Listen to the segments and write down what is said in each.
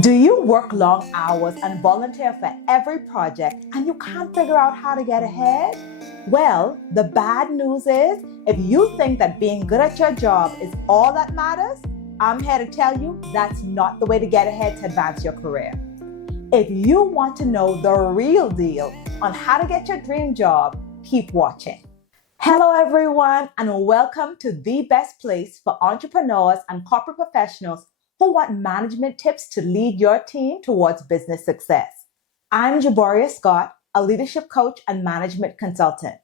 Do you work long hours and volunteer for every project and you can't figure out how to get ahead? Well, the bad news is if you think that being good at your job is all that matters, I'm here to tell you that's not the way to get ahead to advance your career. If you want to know the real deal on how to get your dream job, keep watching. Hello, everyone, and welcome to the best place for entrepreneurs and corporate professionals who want management tips to lead your team towards business success. I'm Jaboria Scott, a leadership coach and management consultant.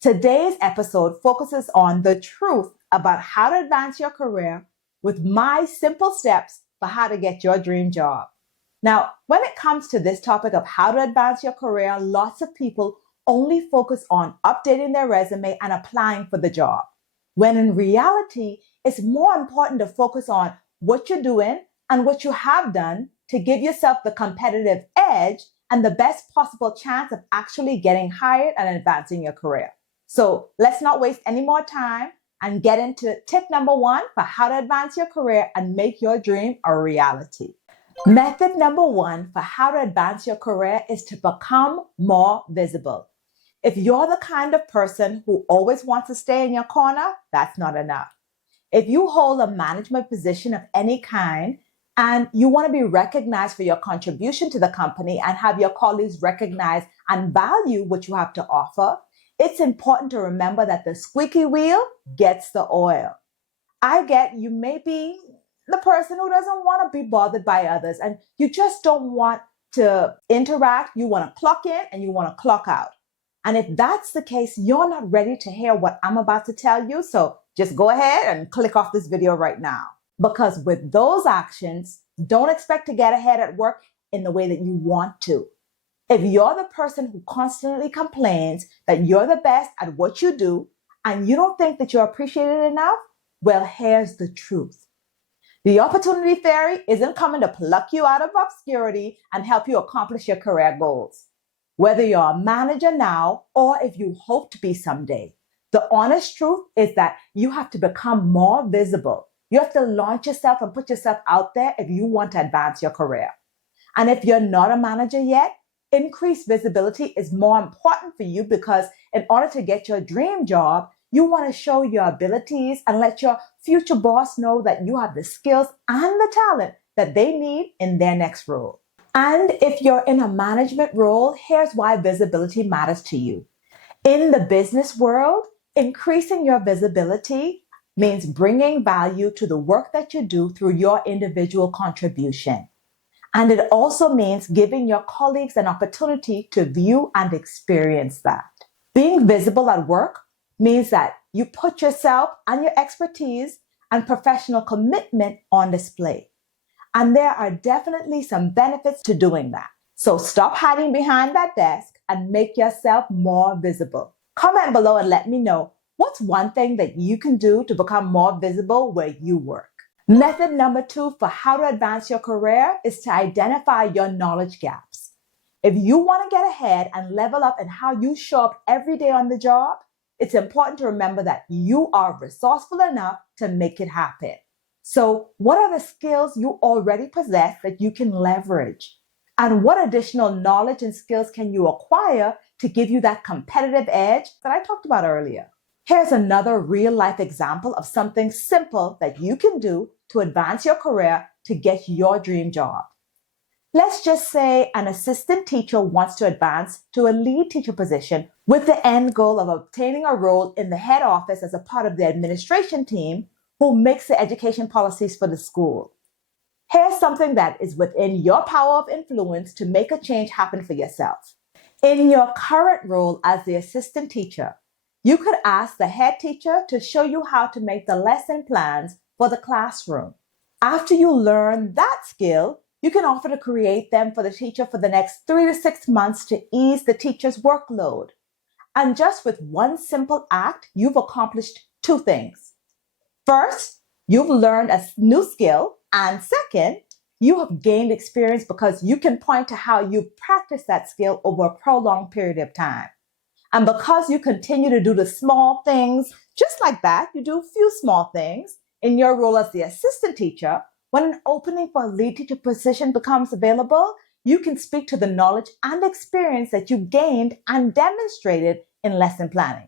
Today's episode focuses on the truth about how to advance your career with my simple steps for how to get your dream job. Now, when it comes to this topic of how to advance your career, lots of people only focus on updating their resume and applying for the job, when in reality, it's more important to focus on what you're doing and what you have done to give yourself the competitive edge and the best possible chance of actually getting hired and advancing your career. So let's not waste any more time and get into tip number 1 for how to advance your career and make your dream a reality. Method number 1 for how to advance your career is to become more visible. If you're the kind of person who always wants to stay in your corner, that's not enough. If you hold a management position of any kind and you want to be recognized for your contribution to the company and have your colleagues recognize and value what you have to offer, it's important to remember that the squeaky wheel gets the oil. I get you may be the person who doesn't want to be bothered by others and you just don't want to interact. You want to clock in and you want to clock out. And if that's the case, you're not ready to hear what I'm about to tell you. So just go ahead and click off this video right now. Because with those actions, don't expect to get ahead at work in the way that you want to. If you're the person who constantly complains that you're the best at what you do and you don't think that you're appreciated enough, well, here's the truth. The opportunity fairy isn't coming to pluck you out of obscurity and help you accomplish your career goals. Whether you're a manager now or if you hope to be someday, the honest truth is that you have to become more visible. You have to launch yourself and put yourself out there if you want to advance your career. And if you're not a manager yet, increased visibility is more important for you because in order to get your dream job, you want to show your abilities and let your future boss know that you have the skills and the talent that they need in their next role. And if you're in a management role, here's why visibility matters to you. In the business world, increasing your visibility means bringing value to the work that you do through your individual contribution. And it also means giving your colleagues an opportunity to view and experience that. Being visible at work means that you put yourself and your expertise and professional commitment on display. And there are definitely some benefits to doing that. So stop hiding behind that desk and make yourself more visible. Comment below and let me know what's one thing that you can do to become more visible where you work. Method number 2 for how to advance your career is to identify your knowledge gaps. If you want to get ahead and level up in how you show up every day on the job, it's important to remember that you are resourceful enough to make it happen. So what are the skills you already possess that you can leverage? And what additional knowledge and skills can you acquire to give you that competitive edge that I talked about earlier? Here's another real-life example of something simple that you can do to advance your career to get your dream job. Let's just say an assistant teacher wants to advance to a lead teacher position with the end goal of obtaining a role in the head office as a part of the administration team who makes the education policies for the school. Here's something that is within your power of influence to make a change happen for yourself. In your current role as the assistant teacher, you could ask the head teacher to show you how to make the lesson plans for the classroom. After you learn that skill, you can offer to create them for the teacher for the next 3 to 6 months to ease the teacher's workload. And just with one simple act, you've accomplished 2 things. First, you've learned a new skill, and second, you have gained experience because you can point to how you practiced that skill over a prolonged period of time. And because you continue to do the small things, just like that, you do a few small things in your role as the assistant teacher, When an opening for a lead teacher position becomes available, you can speak to the knowledge and experience that you gained and demonstrated in lesson planning.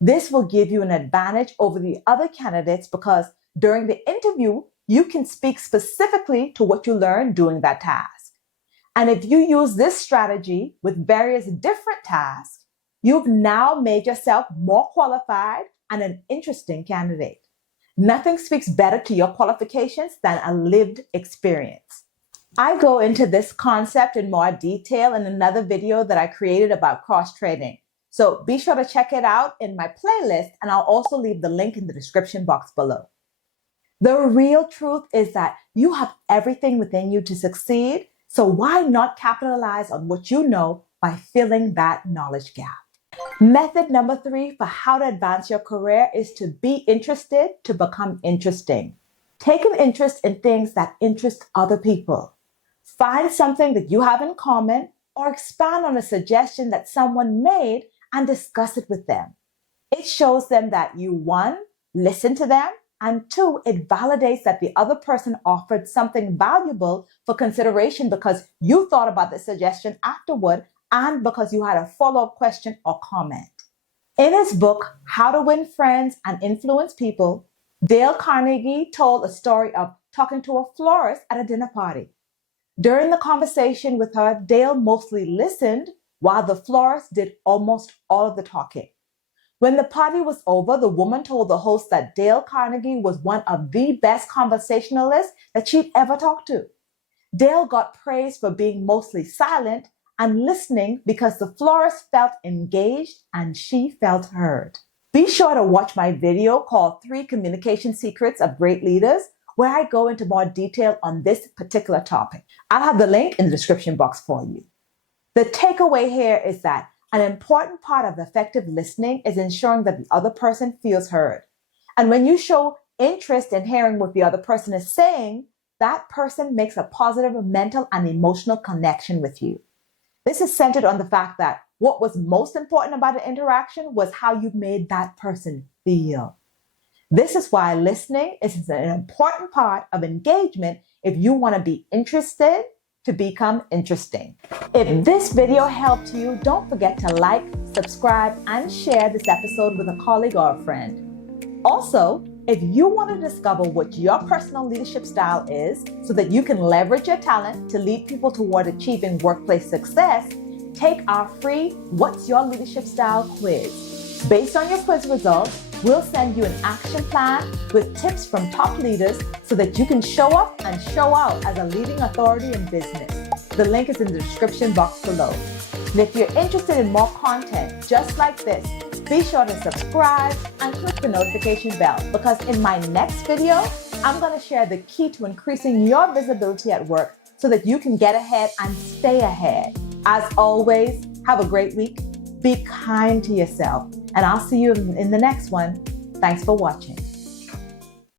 This will give you an advantage over the other candidates because during the interview, you can speak specifically to what you learned doing that task. And if you use this strategy with various different tasks, you've now made yourself more qualified and an interesting candidate. Nothing speaks better to your qualifications than a lived experience. I go into this concept in more detail in another video that I created about cross-training. So be sure to check it out in my playlist, and I'll also leave the link in the description box below. The real truth is that you have everything within you to succeed, so why not capitalize on what you know by filling that knowledge gap? Method number 3 for how to advance your career is to be interested to become interesting. Take an interest in things that interest other people. Find something that you have in common or expand on a suggestion that someone made and discuss it with them. It shows them that you, 1, listen to them, and 2, it validates that the other person offered something valuable for consideration because you thought about the suggestion afterward and because you had a follow-up question or comment. In his book, How to Win Friends and Influence People, Dale Carnegie told a story of talking to a florist at a dinner party. During the conversation with her, Dale mostly listened while the florist did almost all of the talking. When the party was over, the woman told the host that Dale Carnegie was one of the best conversationalists that she'd ever talked to. Dale got praise for being mostly silent and listening because the florist felt engaged and she felt heard. Be sure to watch my video called 3 Communication Secrets of Great Leaders, where I go into more detail on this particular topic. I'll have the link in the description box for you. The takeaway here is that an important part of effective listening is ensuring that the other person feels heard. And when you show interest in hearing what the other person is saying, that person makes a positive mental and emotional connection with you. This is centered on the fact that what was most important about the interaction was how you made that person feel. This is why listening is an important part of engagement if you want to be interested to become interesting. If this video helped you, don't forget to like, subscribe, and share this episode with a colleague or a friend. Also, if you want to discover what your personal leadership style is so that you can leverage your talent to lead people toward achieving workplace success, take our free What's Your Leadership Style quiz. Based on your quiz results, we'll send you an action plan with tips from top leaders so that you can show up and show out as a leading authority in business. The link is in the description box below. And if you're interested in more content just like this, be sure to subscribe and click the notification bell because in my next video, I'm going to share the key to increasing your visibility at work so that you can get ahead and stay ahead. As always, have a great week. Be kind to yourself, and I'll see you in the next one. Thanks for watching.